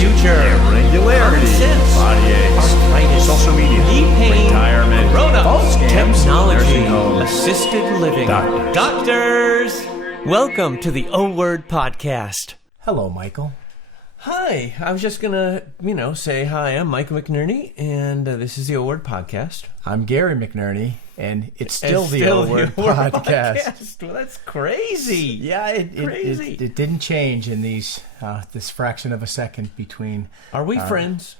future, irregularity, nonsense, body aches, arthritis, social media, knee pain, retirement, corona, phone scams, technology, nursing homes, assisted living, doctors. Welcome to the O Word Podcast. Hello, Michael. Hi, I was just gonna, say hi. I'm Michael McNerney, and this is the O Word Podcast. I'm Gary McNerney, and it's still the O Word Podcast. Well, that's crazy. Yeah, Crazy. it didn't change in this fraction of a second between. Are we friends?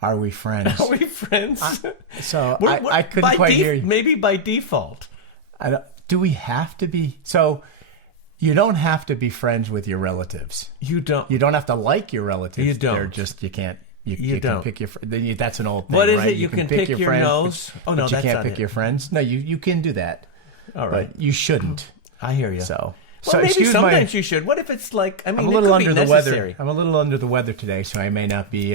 Are we friends? Are we friends? I couldn't quite hear you. Maybe by default. Do we have to be? So you don't have to be friends with your relatives. You don't. You don't have to like your relatives. You don't. They're just, you can't. You don't. can pick your. That's an old thing. What is right? it? You can pick your friends, nose. But, Oh no, but you that's can't not pick it. your friends. No, you can do that. All right. But you shouldn't. I hear you. So maybe excuse sometimes you should. What if it's like? I mean, I'm a little it could under be the necessary. weather. I'm a little under the weather today, so I may not be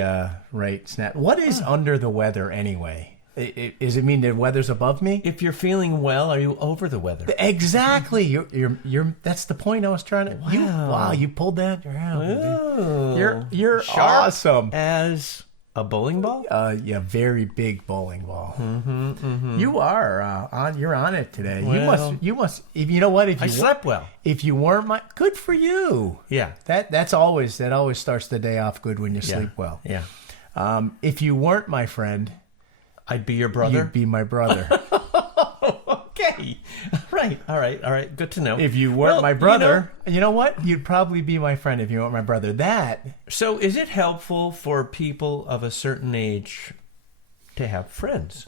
right. Snap. What is under the weather anyway? Does it mean the weather's above me? If you're feeling well, are you over the weather? Exactly. You're. That's the point I was trying to. Wow. You pulled that. Oh. You're Sharp awesome. as a bowling ball. Yeah, very big bowling ball. You are on. You're on it today. Well, you must. If you know what, if you I slept well. If you weren't good for you. Yeah. That always starts the day off good when you sleep well. Yeah. If you weren't my friend, I'd be your brother. you'd be my brother. Okay. All right. Good to know. If you weren't my brother, you know what? You'd probably be my friend if you weren't my brother. So is it helpful for people of a certain age to have friends?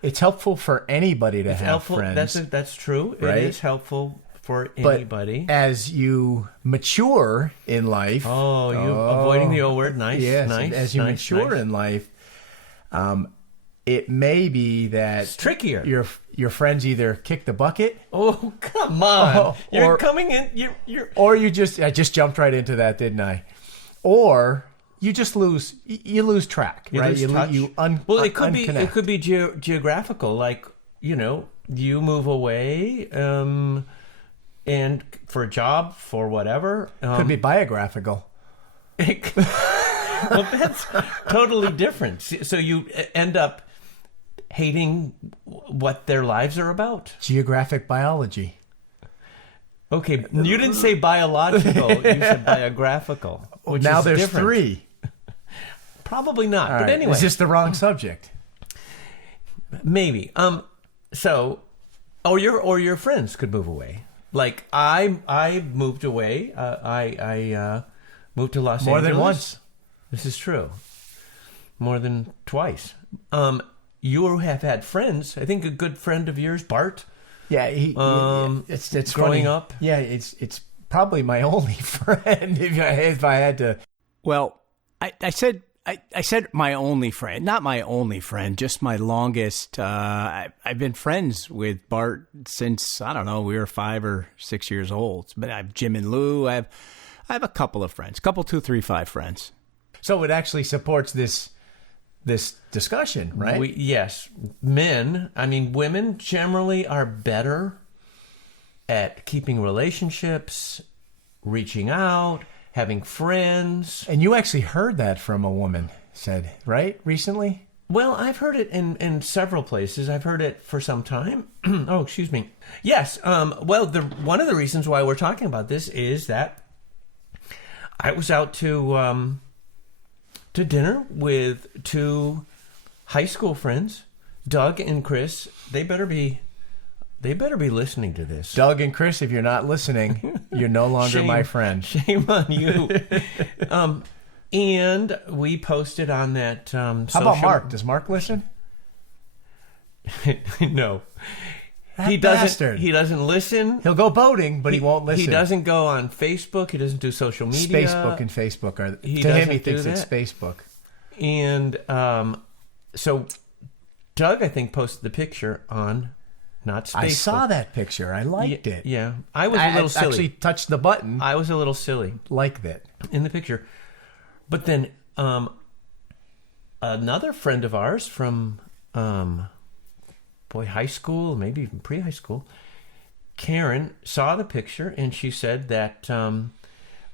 It's helpful for anybody to have friends. That's true. Right? It is helpful for But anybody. as you mature in life, avoiding the O word. Nice. yes, nice. as you nice, mature nice. in life, it may be that It's trickier. Your friends either kick the bucket. Oh, come on. Oh, You're coming in. You're. Or I just jumped right into that, didn't I? Or you just lose track, You right? lose touch. It could be. unconnect. It could be geographical. Like you move away, and for a job, for whatever. Could be biographical. Well, that's totally different. So you end up hating what their lives are about. Geographic biology. Okay, you didn't say biological. You said biographical. Which Now is there's different. 3. Probably not. All But right. anyway, Is this the wrong subject? maybe. So, or your friends could move away. Like I moved away. I moved to Los Angeles More than once. This is true. More than twice. You have had friends. I think a good friend of yours, Bart. Yeah, it's growing funny. up. Yeah, it's probably my only friend if I had to. Well, I said my only friend, not my only friend, just my longest. I've been friends with Bart since, I don't know, we were 5 or 6 years old. But I have Jim and Lou. I have a couple of friends, 2, 3, 5 friends. So it actually supports this discussion, right? Yes. Women generally are better at keeping relationships, reaching out, having friends. And you actually heard that from a woman said, right, recently? Well, I've heard it in several places. I've heard it for some time. Oh, excuse me. Yes. Well, one of the reasons why we're talking about this is that I was out to dinner with 2 high school friends, Doug and Chris. They better be listening to this. Doug and Chris, if you're not listening, you're no longer my friend. Shame on you. And we posted on that. How about Mark? Does Mark listen? No. That bastard. He doesn't listen. He'll go boating, but he won't listen. He doesn't go on Facebook. He doesn't do social media. Facebook and Facebook are. He to him, doesn't he do thinks it's that. Facebook. And so Doug, I think, posted the picture on not Facebook. I saw that picture. I liked it. Yeah. I was a little silly. Actually touched the button. I was a little silly Liked it. in the picture. But then another friend of ours from high school, maybe even pre-high school, Karen, saw the picture and she said that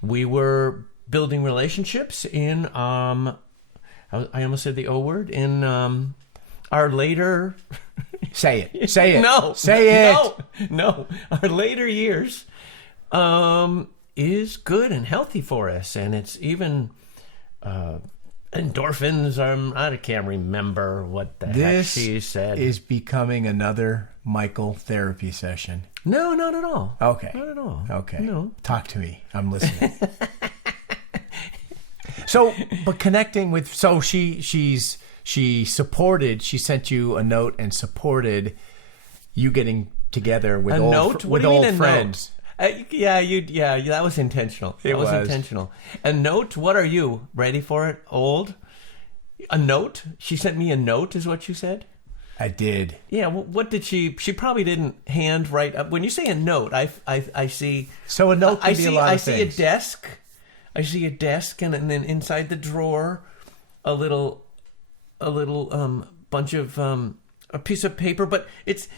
we were building relationships in I almost said the O word, in our later Say it. Say it. no Say it. no our later years is good and healthy for us, and it's even endorphins. I can't remember what the heck she said. Is becoming another Michael therapy session. No, not at all. Okay. Not at all. Okay. No. Talk to me. I'm listening. So, but connecting with, so she supported, she sent you a note and supported you getting together with A old, note? What with do you mean old a friends. note? Yeah, that was intentional. It was. Intentional. A note? What are you? Ready for it? Old? A note? She sent me a note, is what you said? I did. Yeah, what did she probably didn't hand write up. When you say a note, I see... So a note can be a lot of things. I see a desk. I see a desk, and then inside the drawer, a little bunch of a piece of paper, but it's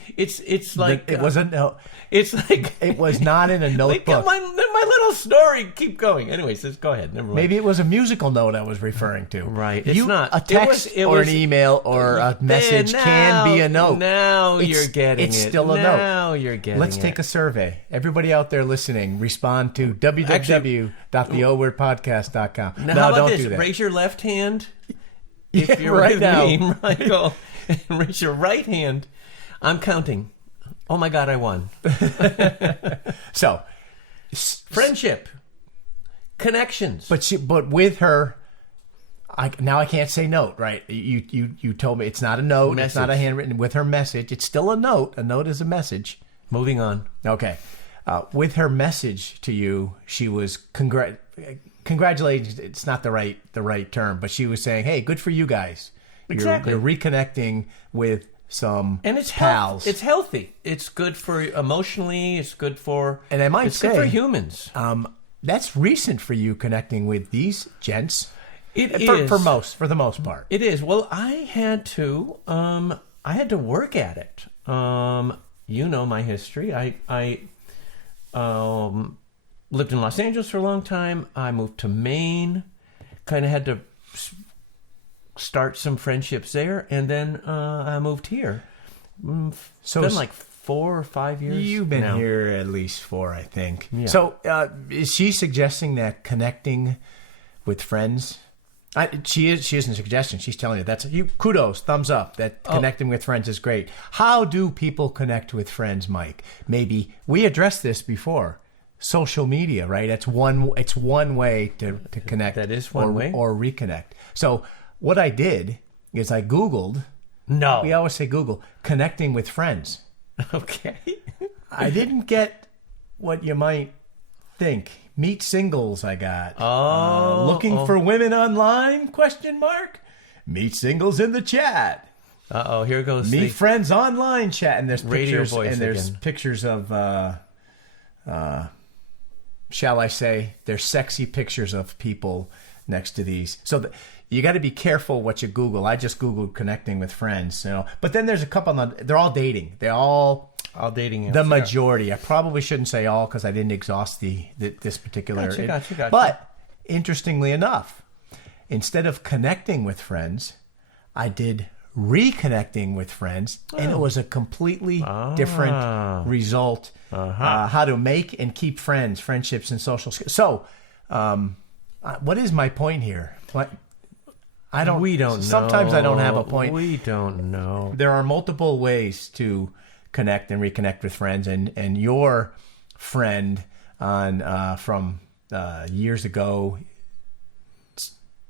like It wasn't. No, it's like it was not in a like, notebook. my little story. Keep going. Anyways, just go ahead. Never mind. Maybe it was a musical note I was referring to. Right, it's not. A text It or was- an email or a message can be a note. Now It's- you're getting it's it. still a note. Now you're getting Let's it. take a survey. Everybody out there listening, respond to www.theowordpodcast.com. Now, No, how about don't this? do that. Raise your left hand Yeah, if you're right with now. me, Michael. And raise your right hand. I'm counting. Oh my God, I won. So, Friendship, connections. but with her, I can't say note, right? You told me it's not a note, it's not a Message. handwritten. With her message, it's still a note. A note is a message. Moving on. Okay. With her message to you, she was congratulating. It's not the right term, but she was saying, "Hey, good for you guys. Exactly. You're reconnecting with some And it's pals." It's healthy. It's good for emotionally. It's good for. And I might it's good say- for humans. That's recent for you connecting with these gents. It for, is for the most part. It is. Well, I had to work at it. You know my history. I lived in Los Angeles for a long time. I moved to Maine. Kind of had to start some friendships there, and then I moved here. So It's been like 4 or 5 years. You've been now. here at least 4, I think. Yeah. So is she suggesting that connecting with friends? She isn't suggesting. She's telling you that's you. Kudos, thumbs up. That connecting with friends is great. How do people connect with friends, Mike? Maybe we addressed this before. Social media, right? It's one way to connect. That is one way. or reconnect. So what I did is I Googled. No. We always say Google connecting with friends. Okay. I didn't get what you might think. Meet singles I got. Looking for women online? Question mark. Meet singles in the chat. Here goes Meet the friends online chat. And there's radio pictures voice and there's again. pictures of shall I say, there's sexy pictures of people next to these. So you got to be careful what you Google. I just Googled connecting with friends, But then there's a couple they're all dating. They're all dating apps. the yeah. majority. I probably shouldn't say all because I didn't exhaust this particular. Gotcha. But interestingly enough, instead of connecting with friends, I did reconnecting with friends, and it was a completely different result. How to make and keep friendships, and social skills. So, what is my point here? We don't know. Sometimes I don't have a point. We don't know. There are multiple ways to connect and reconnect with friends, and your friend on from years ago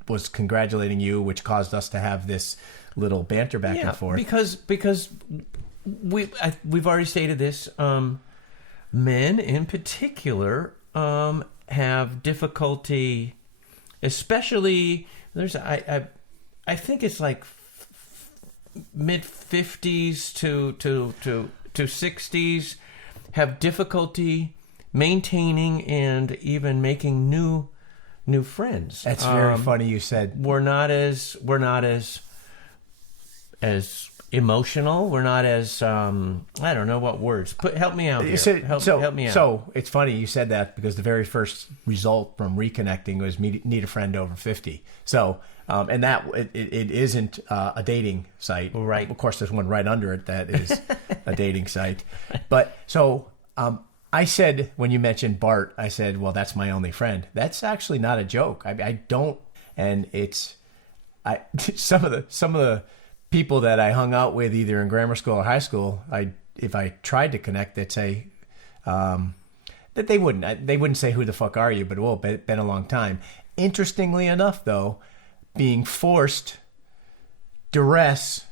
was congratulating you, which caused us to have this little banter back and forth. Because we've already stated this. Men in particular have difficulty, especially I think it's like mid 50s to 60s, have difficulty maintaining and even making new friends. That's very funny you said. We're not as emotional. We're not as I don't know what words. Help me out here. Help me out. So it's funny you said that because the very first result from reconnecting was meet a friend over 50. So and that it isn't a dating site, right? Of course, there's one right under it that is a dating site. But so I said when you mentioned Bart, I said, well, that's my only friend. That's actually not a joke. I don't, and it's some of the people that I hung out with either in grammar school or high school, if I tried to connect, they'd say that they wouldn't say who the fuck are you, but well, been a long time. Interestingly enough, though, being forced, duress,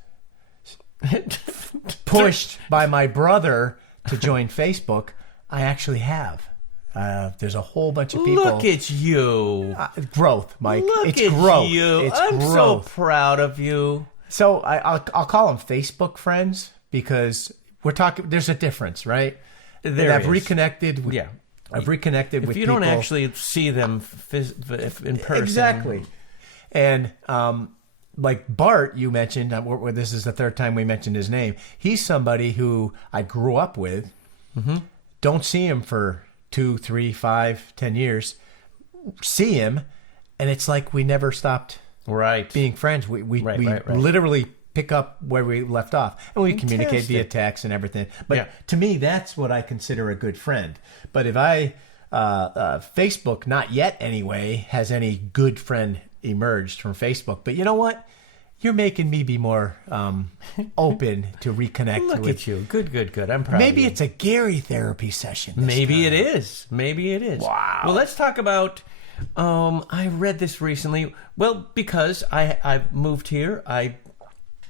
pushed by my brother to join Facebook, I actually have. There's a whole bunch of people. Look at you. Growth, Mike. Look it's at growth. you. It's I'm growth. so proud of you. So I'll call them Facebook friends because we're talking. There's a difference, right? I've reconnected. Yeah, I've reconnected with if you people. don't actually see them in person. Exactly. And like Bart, you mentioned. This is the third time we mentioned his name. He's somebody who I grew up with. Mm-hmm. Don't see him for 2, 3, 5, 10 years. See him, and it's like we never stopped. Right. Being friends, we right. literally pick up where we left off, and we communicate via text and everything. But to me, that's what I consider a good friend. But if Facebook, not yet anyway, has any good friend emerged from Facebook. But you know what? You're making me be more open to reconnect. Look at you. Good. I'm proud. Maybe of you. it's a Gary therapy session. Maybe it is. Wow. Well, let's talk about. I read this recently. Well, because I've moved here, I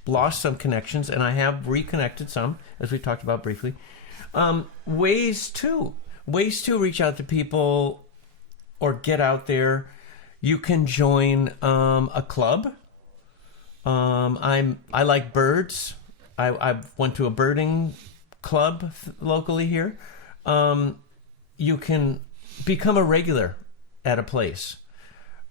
lost some connections, and I have reconnected some, as we talked about briefly. Ways to reach out to people or get out there. You can join a club. I like birds. I went to a birding club locally here. You can become a regular at a place.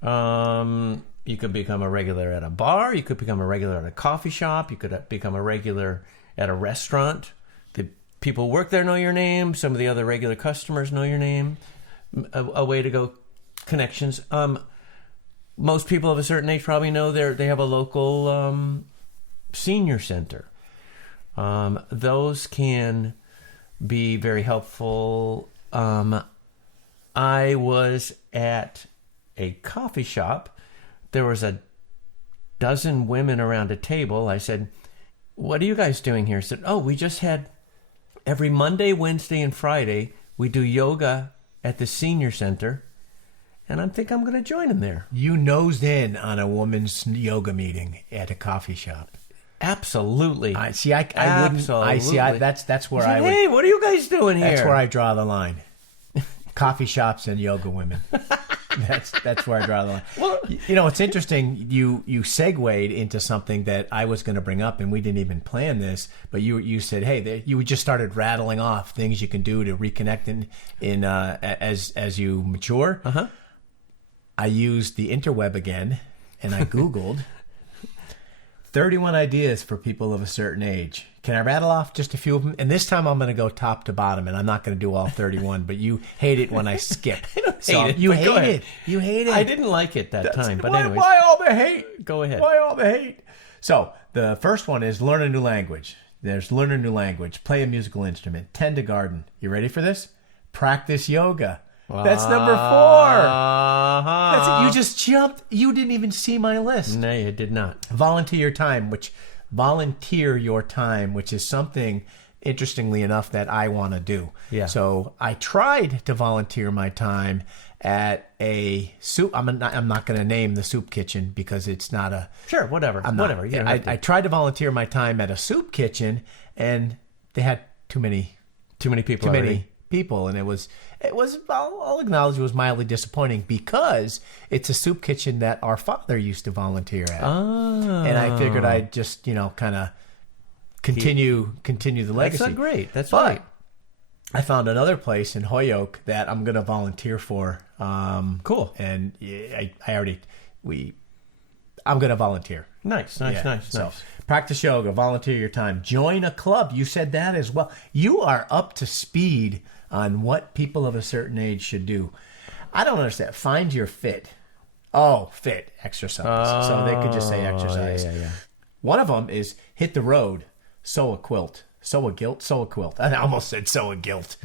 You could become a regular at a bar. You could become a regular at a coffee shop. You could become a regular at a restaurant. The people who work there know your name. Some of the other regular customers know your name. A way to go connections. Most people of a certain age probably know they have a local senior center. Those can be very helpful. I was at a coffee shop. There was a dozen women around a table. I said, "What are you guys doing here?" I said, "Oh, we just had every Monday, Wednesday, and Friday, we do yoga at the senior center. And I think I'm going to join them there." You nosed in on a woman's yoga meeting at a coffee shop. Absolutely. I wouldn't. That's where I would. Hey, what are you guys doing here? That's where I draw the line. Coffee shops and yoga women. That's where I draw the line. Well, you know, it's interesting. You segued into something that I was going to bring up, and we didn't even plan this. But you said, hey, you just started rattling off things you can do to reconnect in as you mature. Uh-huh. I used the interweb again, and I Googled 31 ideas for people of a certain age. Can I rattle off just a few of them? And this time I'm going to go top to bottom, and I'm not going to do all 31, but you hate it when I skip. You hate it. I didn't like it that time, but anyways. Why all the hate? Go ahead. Why all the hate? So the first one is learn a new language. There's learn a new language, play a musical instrument, tend a garden. You ready for this? Practice yoga. That's number 4. Uh-huh. That's it. You just jumped. You didn't even see my list. No, you did not. Volunteer your time, which is something, interestingly enough, that I want to do. Yeah. So I tried to volunteer my time at a soup. I'm not going to name the soup kitchen because it's not a. Sure, whatever. Whatever. I tried to volunteer my time at a soup kitchen, and they had too many people, and it was I'll acknowledge it was mildly disappointing because it's a soup kitchen that our father used to volunteer at. Oh. And I figured I'd just, kind of continue the legacy. That's not great. That's but right. I found another place in Holyoke that I'm going to volunteer for. Cool. And I'm going to volunteer. Nice. Yeah. So practice yoga, volunteer your time, join a club. You said that as well. You are up to speed on what people of a certain age should do. I don't understand. Find your fit. Oh, fit exercise. So they could just say exercise. Yeah. One of them is hit the road, sew a quilt. Sew a quilt. I almost said sew a guilt.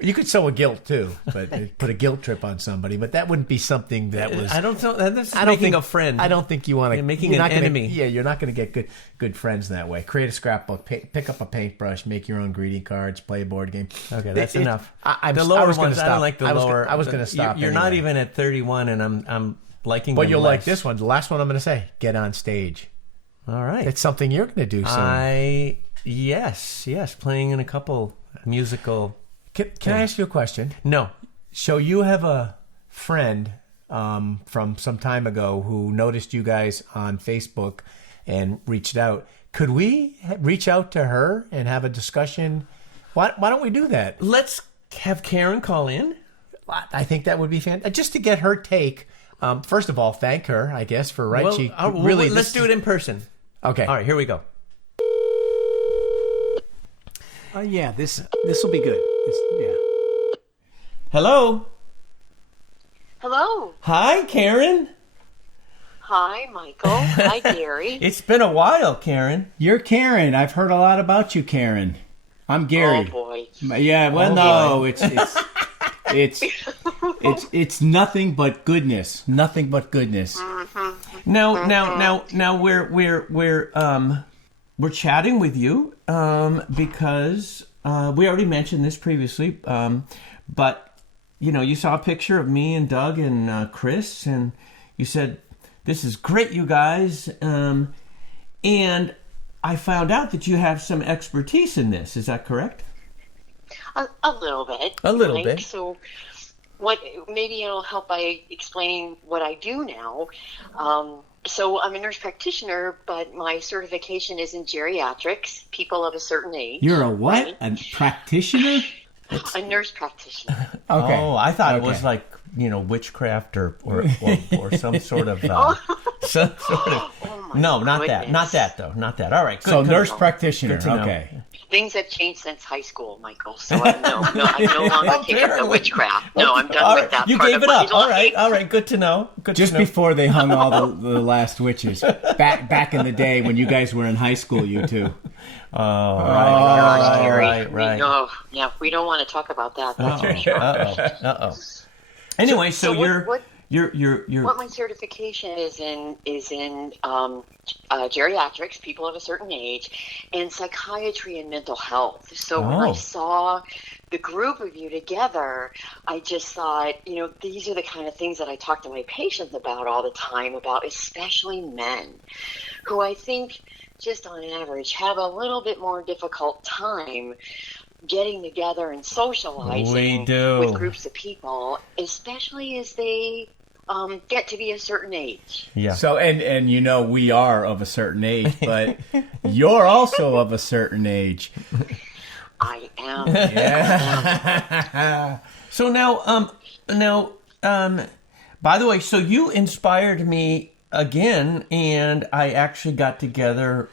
You could sew a guilt too, but put a guilt trip on somebody. But that wouldn't be something that was. I don't know. That's making a friend. I don't think you want to. You're making an enemy. You're not going to get good friends that way. Create a scrapbook, pick up a paintbrush, make your own greeting cards, play a board game. Okay, that's enough. The lower ones. I don't like the lower. I was going to stop. You're not even at 31, and I'm liking. But you'll less. like this one. The last one I'm going to say. Get on stage. All right. It's something you're going to do soon. Yes, playing in a couple musical. Can I ask you a question? No. So you have a friend from some time ago who noticed you guys on Facebook and reached out. Could we reach out to her and have a discussion? Why don't we do that? Let's have Karen call in. I think that would be fantastic. Just to get her take. First of all, thank her, I guess, for let's do it in person. Okay. All right, here we go. Yeah, this will be good. Hello. Hello. Hi, Karen. Hi, Michael. Hi, Gary. It's been a while, Karen. You're Karen. I've heard a lot about you, Karen. I'm Gary. Oh boy. Yeah. Well, no, it's nothing but goodness. Nothing but goodness. Now we're chatting with you because we already mentioned this previously, but you saw a picture of me and Doug and Chris, and you said, "This is great, you guys," and I found out that you have some expertise in this. Is that correct? A little bit. A little right? bit. So, maybe it'll help by explaining what I do now. So I'm a nurse practitioner, but my certification is in geriatrics, people of a certain age. You're a what? Right? A practitioner? A nurse practitioner. Okay. Oh, I thought it was like witchcraft or some sort of some sort of. Oh my No, not that. goodness. Not that though. Not that. All right. Good, So good. nurse practitioner. Good to know. Okay. Things have changed since high school, Michael. So I'm no longer taking the Apparently. witchcraft. No, I'm done All with right, that. you part gave of it my up. All right. life. All right. Good to know. Good Just to know. before they hung all the last witches. Back in the day when you guys were in high school, you two. Gosh, Gary. right. No, yeah, we don't want to talk about that. That's for sure. Uh oh. Anyway, so what you're what my certification is in geriatrics, people of a certain age, and psychiatry and mental health. So when I saw the group of you together, I just thought, these are the kind of things that I talk to my patients about all the time, about especially men, who I think just on average have a little bit more difficult time getting together and socializing with groups of people, especially as they get to be a certain age. Yeah. So and we are of a certain age, but you're also of a certain age. I am. Yeah. So now, by the way, so you inspired me again, and I actually got together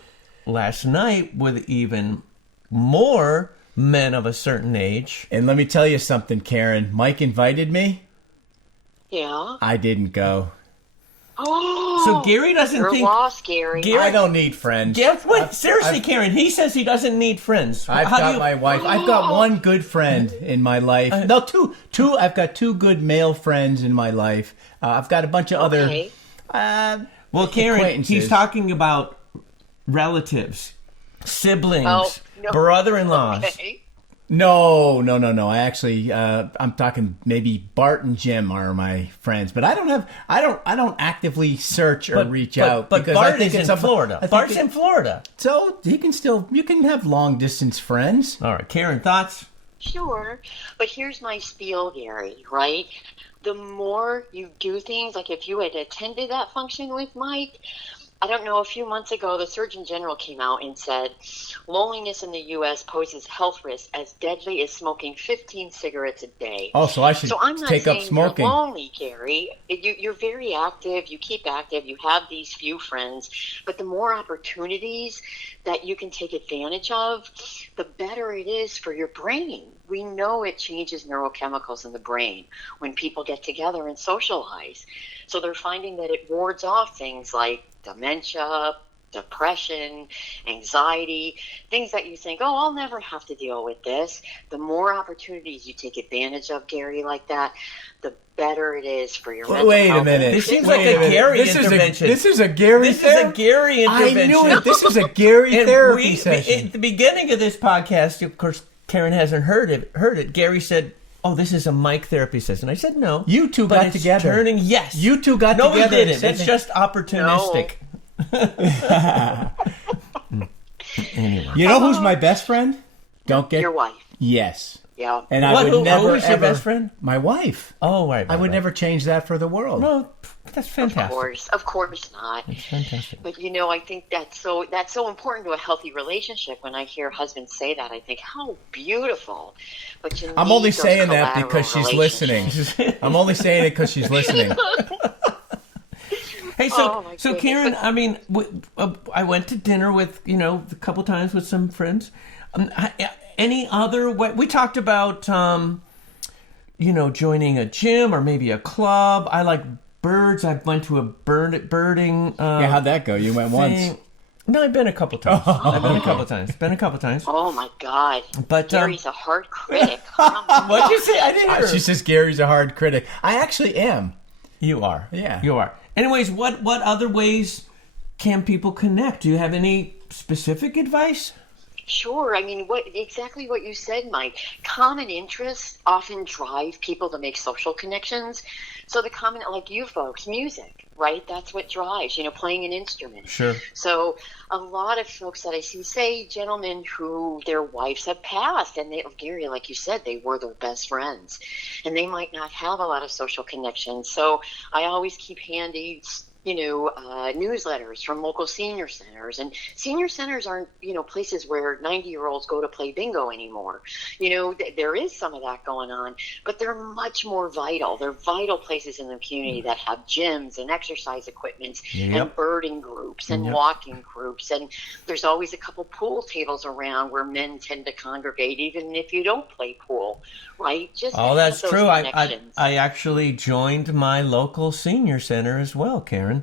last night with even more men of a certain age. And let me tell you something, Karen. Mike invited me. Yeah. I didn't go. Oh. So Gary doesn't You're think. lost, Gary. Gary- I don't need friends. Wait, seriously, Karen. He says he doesn't need friends. I've How do got you- my wife. I've got one good friend in my life. No, two. I've got two good male friends in my life. I've got a bunch of Okay. other. Well, Karen, acquaintances. he's talking about relatives, siblings, Oh, no. brother-in-laws. Okay. No. I actually, I'm talking maybe Bart and Jim are my friends, but I don't actively search or reach out. But because I Bart think is it's in up- Florida. I think Bart's it- in Florida. So you can have long distance friends. All right, Karen, thoughts? Sure. But here's my spiel, Gary, right? The more you do things, like if you had attended that function with Mike, I don't know, a few months ago, the Surgeon General came out and said loneliness in the U.S. poses health risks as deadly as smoking 15 cigarettes a day. Oh, so I should So I'm not take up saying smoking. you're lonely, Gary. You're very active. You keep active. You have these few friends. But the more opportunities that you can take advantage of, the better it is for your brain. We know it changes neurochemicals in the brain when people get together and socialize. So they're finding that it wards off things like dementia, depression, anxiety, things that you think, oh, I'll never have to deal with this. The more opportunities you take advantage of, Gary, like that, the better it is for your mental Wait a health. minute. This seems Wait like a minute. Gary This intervention. This is a Gary This is a Gary intervention. I knew it. This is a Gary And therapy session. at the beginning of this podcast, of course, Karen hasn't heard it. Gary said, "Oh, this is a mic therapy session." I said, "No." You two but got it's together. Turning, yes. You two got no, together. we and didn't. said It's that- just opportunistic. Anyway, You know who's my best friend? Don't get Your wife. Yes. Yeah. And I What, would who never is your ever, best friend? My wife. Oh, right. I would never change that for the world. No, that's fantastic. Of course not. It's fantastic. But I think that's so important to a healthy relationship. When I hear husbands say that, I think how beautiful. But I'm need only those saying that collateral because she's listening. relationships. I'm only saying it because she's listening. Hey, Oh, my so goodness. Karen, I mean, I went to dinner with a couple times with some friends. Any other way? We talked about joining a gym or maybe a club. I like birds. I went to a birding. Yeah, how'd that go? You went once. thing. No, I've been a couple times. Been a couple times. Oh my God! But Gary's a hard critic. Come on. what'd you say? I didn't hear. She says Gary's a hard critic. I actually am. You are. Yeah. You are. Anyways, what other ways can people connect? Do you have any specific advice? Sure. I mean, exactly what you said, Mike. Common interests often drive people to make social connections. So the common, like you folks, music, right? That's what drives, playing an instrument. Sure. So a lot of folks that I see, say gentlemen who their wives have passed, and Gary, like you said, they were their best friends, and they might not have a lot of social connections. So I always keep handy newsletters from local senior centers. And senior centers aren't, places where 90-year-olds go to play bingo anymore. There is some of that going on, but they're much more vital. They're vital places in the community that have gyms and exercise equipment and birding groups and walking groups. And there's always a couple pool tables around where men tend to congregate, even if you don't play pool, right? Oh, that's those true. connections. I actually joined my local senior center as well, Karen.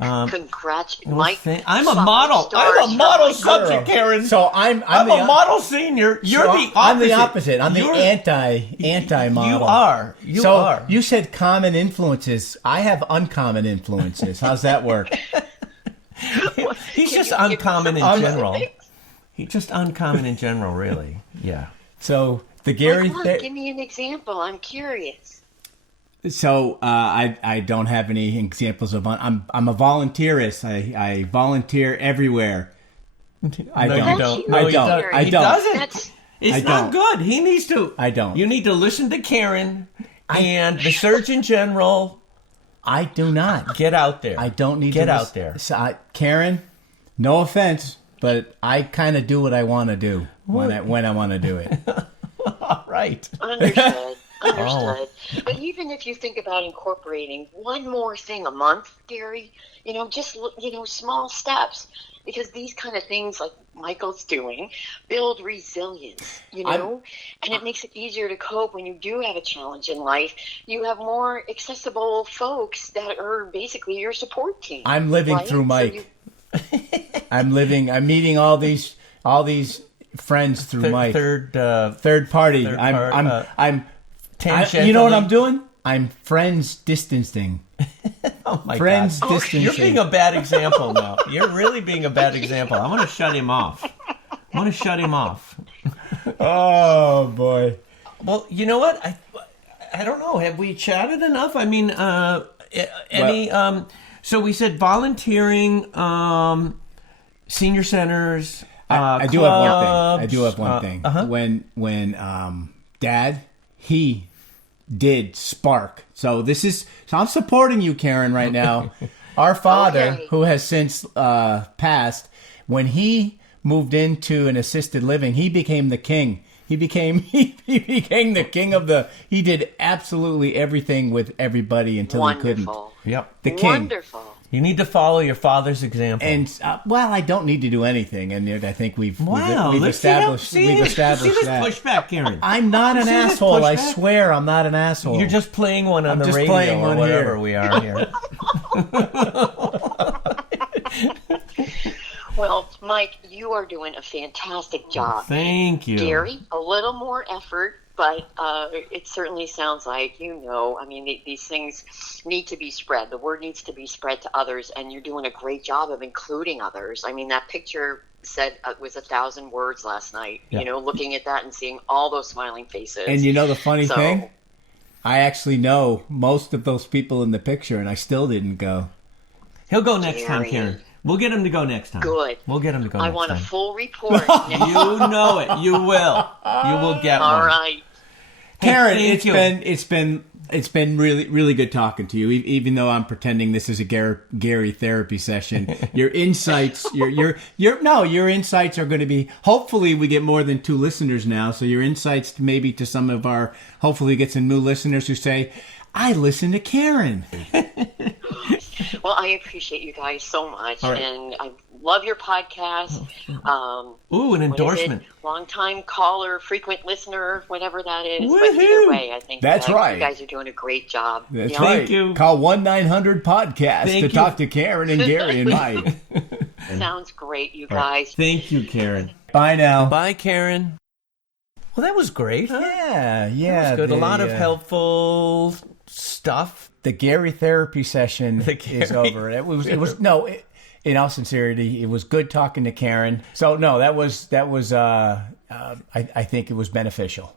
Congrats, Well, Mike. I'm a model. I'm a model subject, Karen. So I'm a the model senior. You're so the opposite. I'm the opposite. I'm the You're- anti-model. You are. You are. You said common influences. I have uncommon influences. How's that work? He's just you give me uncommon in some general. specifics? He's just uncommon in general, really. Yeah. So the Gary. Like what? Give me an example. I'm curious. So I don't have any examples of. I'm a volunteerist. I volunteer everywhere. I No, don't. you don't. That's No, I you don't. don't. I He don't. doesn't. That's It's I not don't. good. He needs to. I don't. You need to listen to Karen and the Surgeon General. I do not. Get out there. I don't need Get to out there. So, Karen, no offense, but I kind of do what I want to do when I want to do it. All right. understood. Oh. Understood. But even if you think about incorporating one more thing a month, Gary, just small steps, because these kind of things like Michael's doing build resilience, and it makes it easier to cope when you do have a challenge in life. You have more accessible folks that are basically your support team. I'm living right? through So Mike. I'm meeting all these friends through Mike. Third Third party. part, You know what I'm doing? I'm friends distancing. Oh my Friends God. distancing. You're being a bad example now. You're really being a bad example. I want to shut him off. Oh boy. Well, you know what? I don't know. Have we chatted enough? I mean, so we said volunteering, senior centers. I do have one thing. clubs, I do have one thing. uh-huh. When Dad, he did spark. So I'm supporting you, Karen, right now. Our father, Okay. who has since passed, when he moved into an assisted living, he became the king. He became he became the king of the. He did absolutely everything with everybody until he couldn't. Wonderful. Yep. The king. Wonderful. You need to follow your father's example. And well, I don't need to do anything, and I think we've let's established see this that. pushback, Karen. I'm not an See this asshole. I pushback? swear, I'm not an asshole. You're just playing one on I'm the just radio playing or one whatever here. we are here. Well, Mike, you are doing a fantastic job. Thank you. Gary, a little more effort, but it certainly sounds like, I mean, these things need to be spread. The word needs to be spread to others, and you're doing a great job of including others. I mean, that picture said was 1,000 words last night, looking at that and seeing all those smiling faces. And the funny thing? I actually know most of those people in the picture, and I still didn't go. He'll go next time, Gary. Karen. We'll get him to go next time. Good. We'll get him to go I next want time. a full report. You know it. You will. You will get one. All right. Karen, thank it's been really really good talking to you. Even though I'm pretending this is a Gary therapy session, your insights, your insights are going to be. Hopefully, we get more than 2 listeners now. So your insights maybe to some of our. Hopefully, get some new listeners who say, "I listen to Karen." Well, I appreciate you guys so much, All right. and I love your podcast. Ooh, an What is it? endorsement. Long-time caller, frequent listener, whatever that is. But Woohoo! either way, I think That's right. you guys are doing a great job. That's Yeah. right. Thank you. Call 1-900-PODCAST Thank to you. talk to Karen and Gary and Mike. Sounds great, you guys. Thank you, Karen. Bye now. Bye, Karen. Well, that was great. Huh? Yeah. That was good. A lot of helpful stuff. The Gary therapy session The is Gary over. In all sincerity, it was good talking to Karen. So no, that was I think it was beneficial.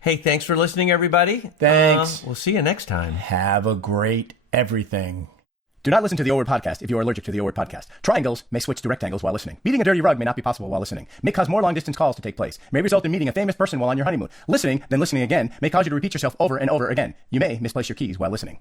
Hey, thanks for listening, everybody. Thanks. We'll see you next time. Have a great everything. Do not listen to the O-Word podcast if you are allergic to the O-Word podcast. Triangles may switch to rectangles while listening. Meeting a dirty rug may not be possible while listening. May cause more long-distance calls to take place. May result in meeting a famous person while on your honeymoon. Listening, then listening again, may cause you to repeat yourself over and over again. You may misplace your keys while listening.